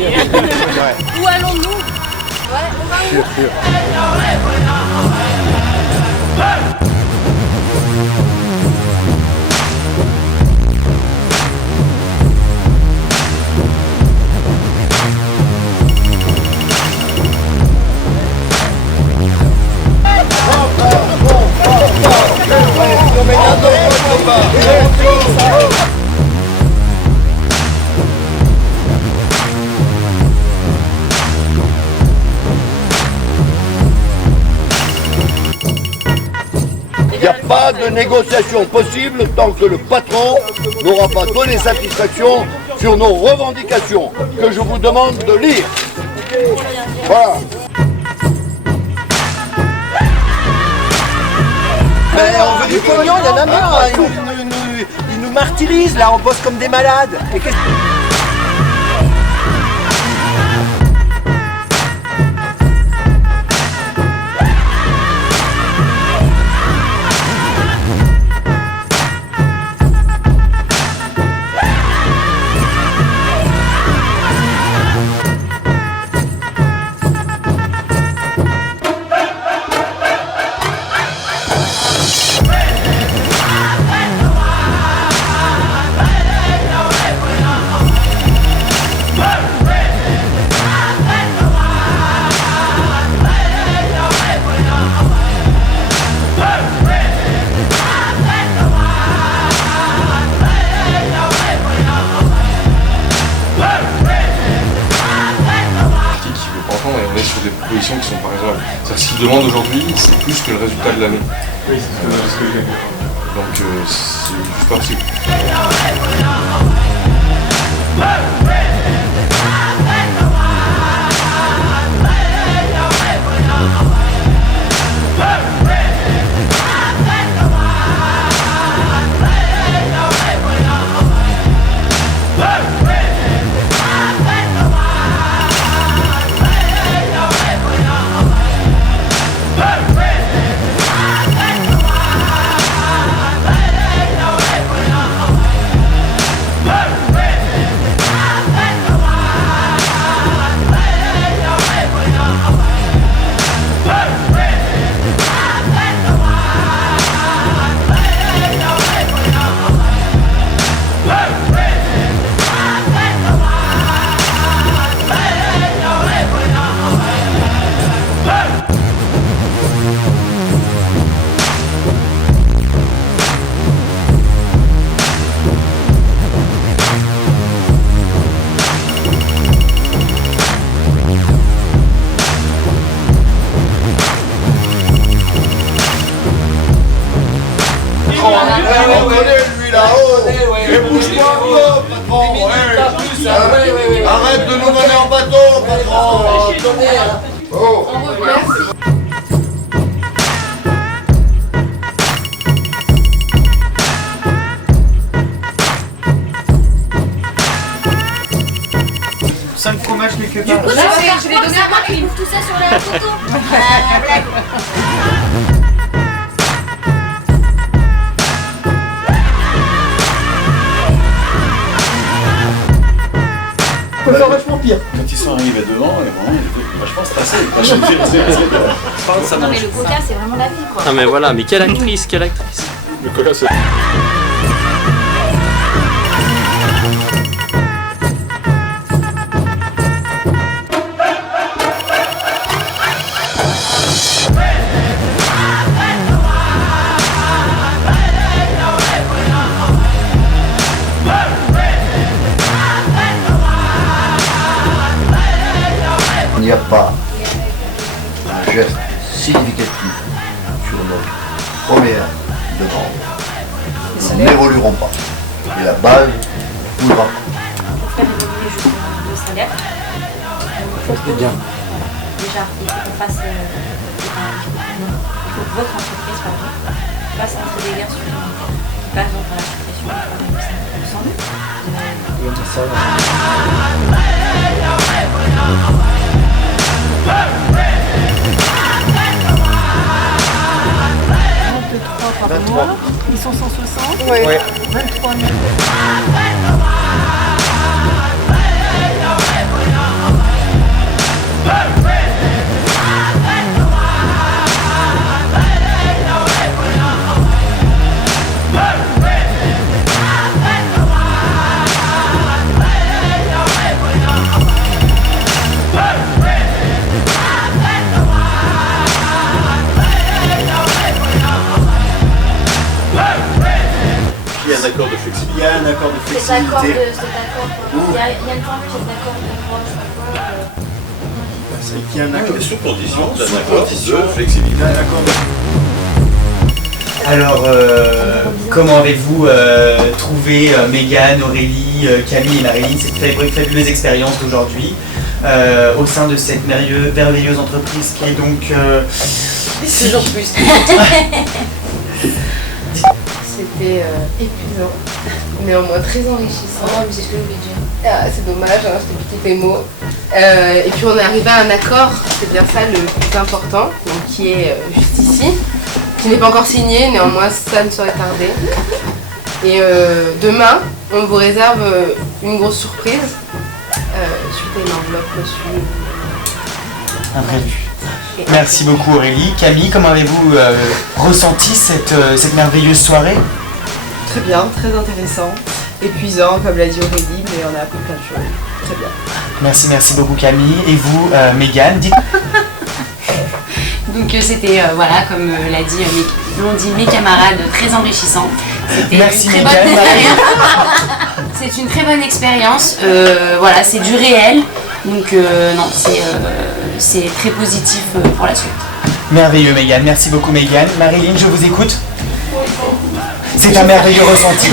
Où allons-nous? Ouais, on va où? Sûr. Il n'y a pas de négociation possible tant que le patron n'aura pas donné satisfaction sur nos revendications que je vous demande de lire. Voilà. Mais on veut du pognon, il y en a marre, ils nous martyrisent là, on bosse comme des malades. Et on est sur des propositions qui sont par exemple, c'est-à-dire ce qu'ils demandent aujourd'hui, c'est plus que le résultat de l'année. Oui, c'est ce que j'ai vu. Donc c'est juste possible. Lui là-haut, et bouge-toi un peu, patron. Arrête de nous mener en bateau, patron. Oh. Cinq fromages, les que Du coup, je vais donner à moi qui bouffe tout ça sur la photo. Blague. on peut faire vachement pire. Quand ils sont arrivés devant, vraiment, ils étaient vachement stressés. Non mais le coca c'est vraiment la vie quoi. Ah mais voilà, mais quelle actrice, quelle actrice. Le coca c'est... Il n'y a pas un geste significatif sur notre première demande. Nous n'évoluerons pas. Et la base bougera. Pour faire évoluer le salaire, il faut que déjà il faut qu'on fasse il faut que votre entreprise fasse un peu d'égards supplémentaires qui passe donc dans la suppression de 23 par mois, ils sont 160, Ouais. 23 000. y a un accord de flexibilité. Il y a un accord de Cet accord flexibilité. il y a une fois cet accord de droit, je sais pas quoi. C'est qu'il y a un accord Sous condition d'un Sous accord condition. de flexibilité. d'un accord de Alors, comment avez-vous trouvé Mégane, Aurélie, Camille et Marilyn, cette fabuleuse expérience d'aujourd'hui au sein de cette merveilleuse entreprise qui est donc... Toujours plus. C'était épuisant, néanmoins très enrichissant. Oh, mais c'est ce que j'ai oublié de dire. Ah, c'est dommage, hein, je t'ai piqué tes mots. Et puis on est arrivé à un accord, c'est bien ça le plus important, donc qui est juste ici, qui n'est pas encore signé, néanmoins ça ne saurait tarder. Et demain, on vous réserve une grosse surprise suite à une enveloppe reçue. Imprévu. Merci beaucoup Aurélie. Camille, comment avez-vous ressenti cette merveilleuse soirée? Très bien, très intéressant, épuisant comme l'a dit Aurélie, mais on a appris plein de choses. Très bien. Merci beaucoup Camille. Et vous, Mégane, dites... Donc c'était, voilà, comme l'ont dit mes camarades, très enrichissant. C'était Merci une très Mégane. bonne expérience. C'est une très bonne expérience. Voilà, c'est du réel. Donc non, c'est très positif pour la suite. Merveilleux Mégane, merci beaucoup Mégane. Marilyn, je vous écoute. C'est un merveilleux ressenti.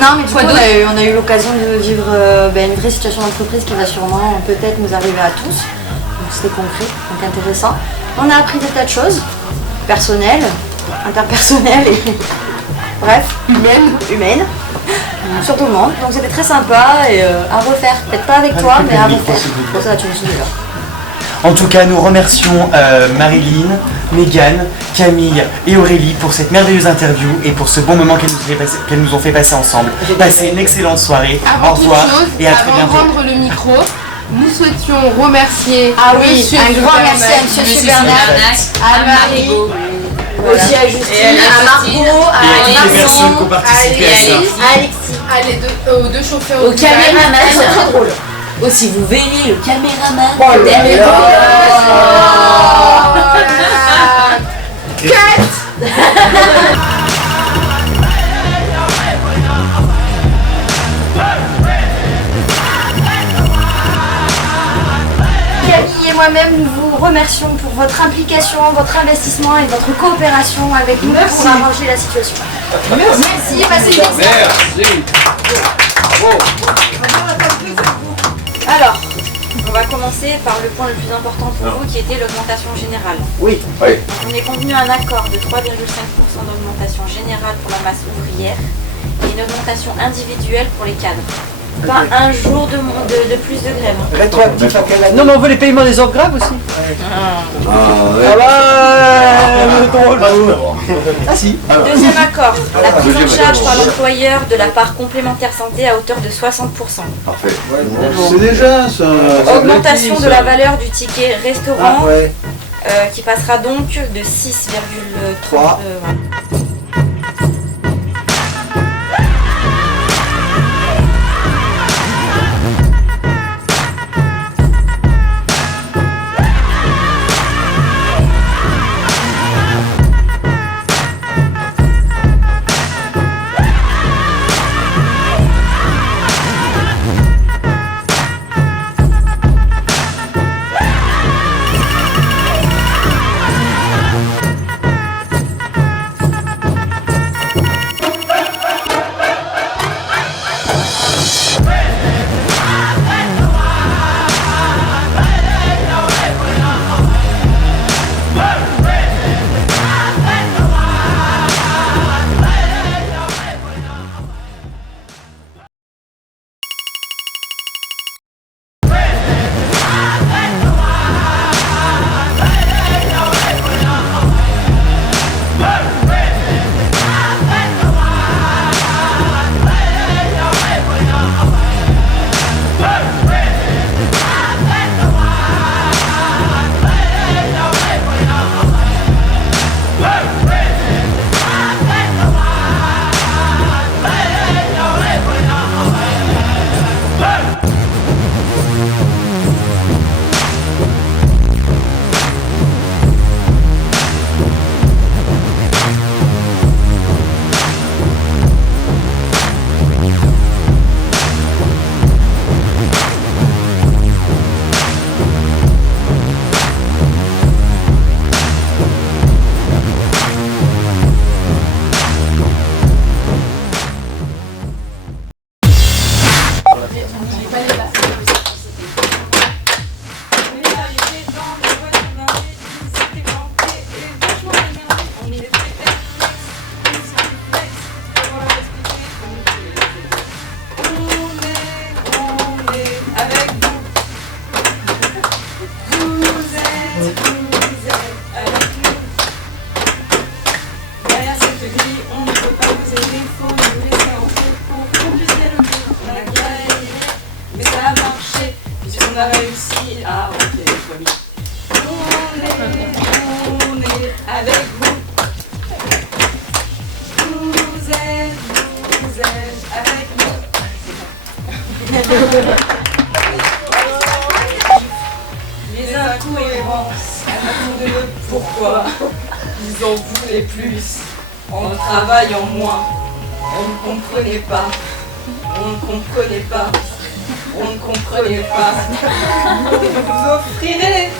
Non, mais du coup, on a eu l'occasion de vivre une vraie situation d'entreprise qui va sûrement peut-être nous arriver à tous. Donc c'était concret, donc intéressant. On a appris des tas de choses, personnelles, interpersonnelles et bref, humaines, sur tout le monde. Donc c'était très sympa et à refaire. Peut-être pas avec toi, mais à refaire. Pour ça, tu me suis là. En tout cas, nous remercions Marilyn, Mégane, Camille et Aurélie pour cette merveilleuse interview et pour ce bon moment qu'elles nous ont fait passer ensemble. Passez une excellente soirée. Au Avant toute revoir chose, et à très avant de bientôt. rendre le micro, nous souhaitions remercier Ah oui, Monsieur un grand Superman, merci à Monsieur Supernac, à Marie, aussi à Justine, à Margot, à Et à toutes les Vincent, personnes qui ont participé à ça. à Alexis. aux deux chauffeurs Au caméraman, c'est très drôle. Aussi, vous verrez le caméraman Oh là derrière. là. Camille et moi-même, nous vous remercions pour votre implication, votre investissement et votre coopération avec nous pour arranger la situation. Merci, passez une excellente. Alors, on va commencer par le point le plus important pour vous qui était l'augmentation générale. Oui. On est convenu un accord de 3,5% d'augmentation générale pour la masse ouvrière et une augmentation individuelle pour les cadres. Pas un jour de plus de grève. rétroactif à quelle année? Non mais on veut les paiements des heures graves aussi. Ah si. Deuxième accord, la prise en charge par l'employeur de la part complémentaire santé à hauteur de 60%. Parfait. C'est déjà ça. Augmentation de la valeur du ticket restaurant Ah ouais. qui passera donc de 6,3. Trois. Voilà. on a réussi à... On est avec vous. Vous êtes avec nous. Les incohérences, de pourquoi ils en voulaient plus, en travaillant moins. On ne comprenait pas, on ne comprenait pas, on ne comprenait pas. Vous offrirez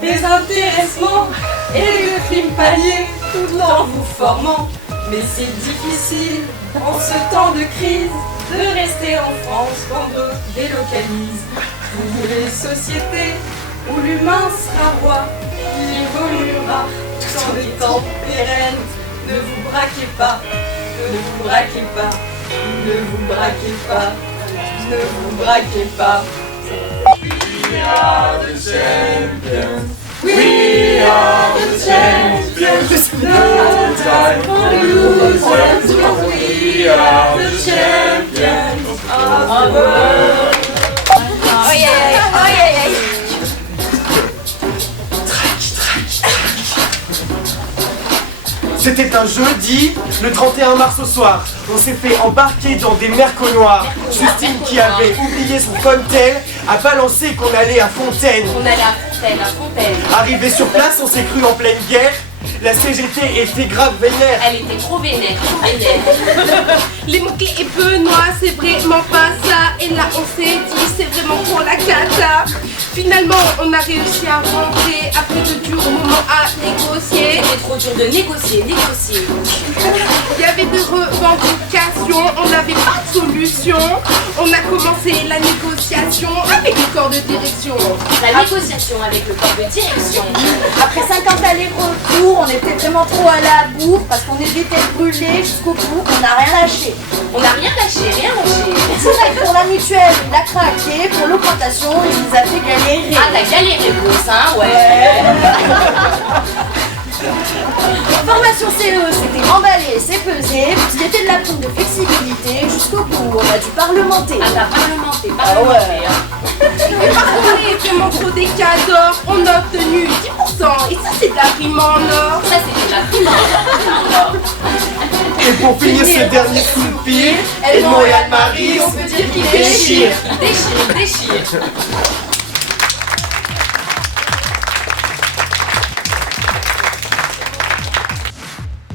des intéressements et le prime palier tout en vous formant. Mais c'est difficile en ce temps de crise de rester en France quand d'autres délocalisent. Vous voulez une société où l'humain sera roi, qui évoluera tout en étant pérenne. Ne vous braquez pas, ne vous braquez pas, ne vous braquez pas, ne vous braquez pas. We are the champions. We are the champions. No time for losers. We are the champions of the world. Oh yeah, oh yeah, yeah. C'était un jeudi, le 31 mars au soir. On s'est fait embarquer dans des mercos noirs. Justine, qui avait oublié son cocktail, a balancé qu'on allait à Fontaine. On allait à Fontaine. Arrivé sur place, on s'est cru en pleine guerre. La CGT était grave vénère. Elle était trop vénère, trop vénère. Les mots-clés et Benoît, c'est vraiment pas ça. Et là on s'est dit, c'est vraiment pour la cata. Finalement, on a réussi à rentrer après de durs moments à négocier. C'était trop dur de négocier. Il y avait des revendications, on n'avait pas de solution. On a commencé la négociation avec le corps de direction. La négociation avec le corps de direction. Après 50 allers-retours, on était vraiment trop à la bourre parce qu'on évitait de brûler jusqu'au bout, on n'a rien lâché. On n'a rien lâché, rien lâché. C'est vrai que pour la mutuelle, il a craqué, pour l'augmentation, il nous a fait galérer. Ah, t'as galéré pour ça, ouais. Formation CE, c'était emballé, c'est pesé, ce qui était de la prime de flexibilité jusqu'au bout, on a dû parlementer. Ah, t'as parlementé, Ah ouais. Et parce qu'on est vraiment trop des cadors, on a obtenu 10%. Et ça c'est de la prime en or. Ça c'était de la prime en or. Et pour finir ce dernier soupir, et Montréal Marie, on peut dire qu'il déchire. Déchire.